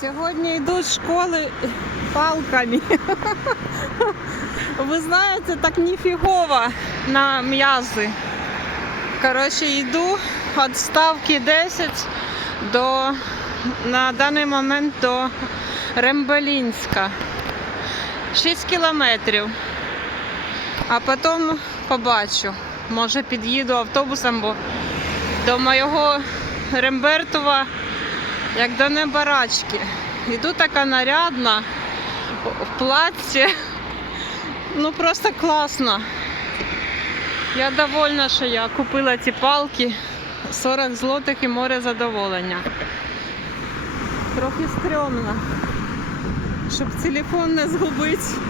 Сьогодні йдуть школи палками. Ви знаєте, так ніфігово на м'язи. Коротше, йду від ставки 10 до на даний момент до Рембелінська. 6 кілометрів. А потім побачу. Може під'їду автобусом, бо до моєго Рембертова як до небарачки. Іду така нарядна в платці. Ну просто класно. Я довольна, що я купила ці палки. 40 злотих і море задоволення. Трохи стрьомно, щоб телефон не згубити.